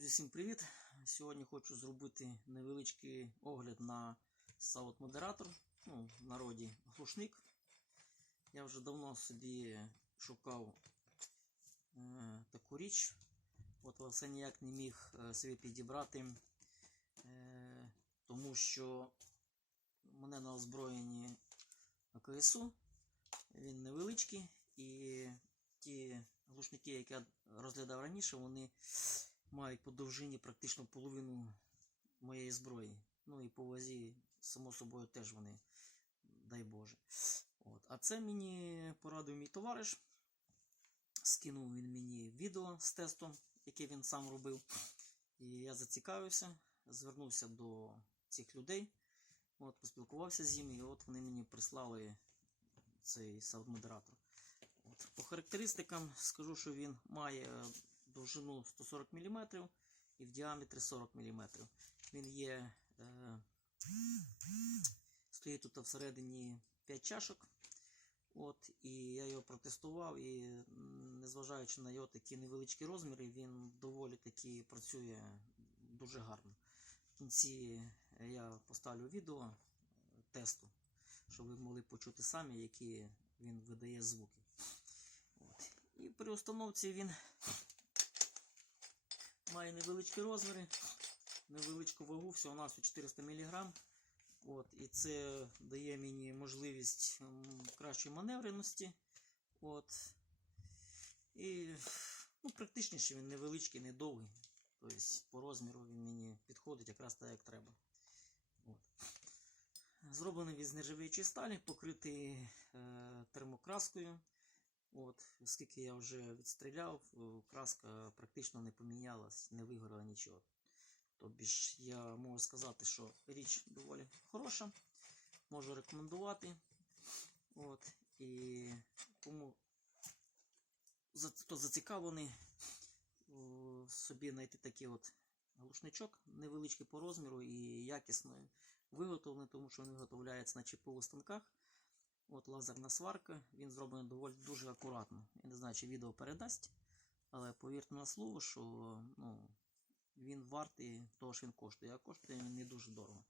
Друзі, всім привіт! Сьогодні хочу зробити невеличкий огляд на саут-модератор, ну, в народі глушник. Я вже давно собі шукав е, таку річ, от все ніяк не міг е, собі підібрати, е, тому що мене на озброєнні АКСУ, він невеличкий і ті глушники, які я розглядав раніше, вони мають по довжині практично половину моєї зброї. Ну і по вазі, само собою, теж вони, дай Боже. От. А це мені порадив мій товариш. Скинув він мені відео з тестом, яке він сам робив. І я зацікавився, звернувся до цих людей, от, поспілкувався з ними, і от вони мені прислали цей саунд-модератор. По характеристикам скажу, що він має довжину 140 мм і в діаметрі 40 мм. Він є, е, стоїть тут всередині 5 чашок. От, І я його протестував, і незважаючи на його такі невеличкі розміри, він доволі таки працює дуже гарно. В кінці я поставлю відео е, тесту, щоб ви могли почути самі, які він видає звуки. От. І при установці він має невеличкі розміри, невеличку вагу, всього на 400 мг. От, і це дає мені можливість кращої маневреності. От. І ну, практичніше він невеличкий, недовгий. Тобто по розміру він мені підходить якраз так, як треба. От. Зроблений від нержавіючої сталі, покритий е, термокраскою. От, Оскільки я вже відстріляв, е, краска практично не помінялась, не вигорала нічого. Тобі ж я можу сказати, що річ доволі хороша. Можу рекомендувати. От, І кому хто зацікавлений собі знайти такий от глушничок невеличкий по розміру і якісно виготовлений, тому що він виготовляється на чіпових станках. От лазерна сварка, він зроблений доволі дуже акуратно. Я не знаю, чи відео передасть, але повірте на слово, що ну, він вартий того, що він коштує, а коштує не дуже дорого.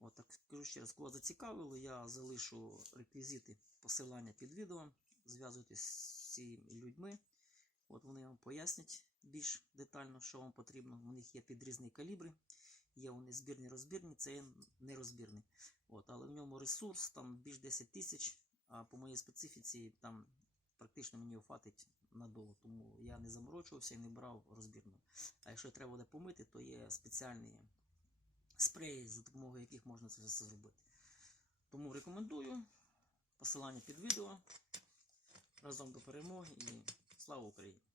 От так скажу ще раз, кого зацікавило, я залишу реквізити посилання під відео. Зв'язуйтесь з цими людьми. От вони вам пояснять більш детально, що вам потрібно. У них є підрізні калібри, є вони збірні розбірні, це є нерозбірний. От, але в ньому ресурс там більш 10 тисяч, а по моїй специфіці там практично мені хватить надовго, тому я не заморочувався і не брав розбірну. А якщо треба буде помити, то є спеціальні спреї, за допомогою яких можна це все зробити. Тому рекомендую. Посилання під відео. Разом до перемоги і слава Україні!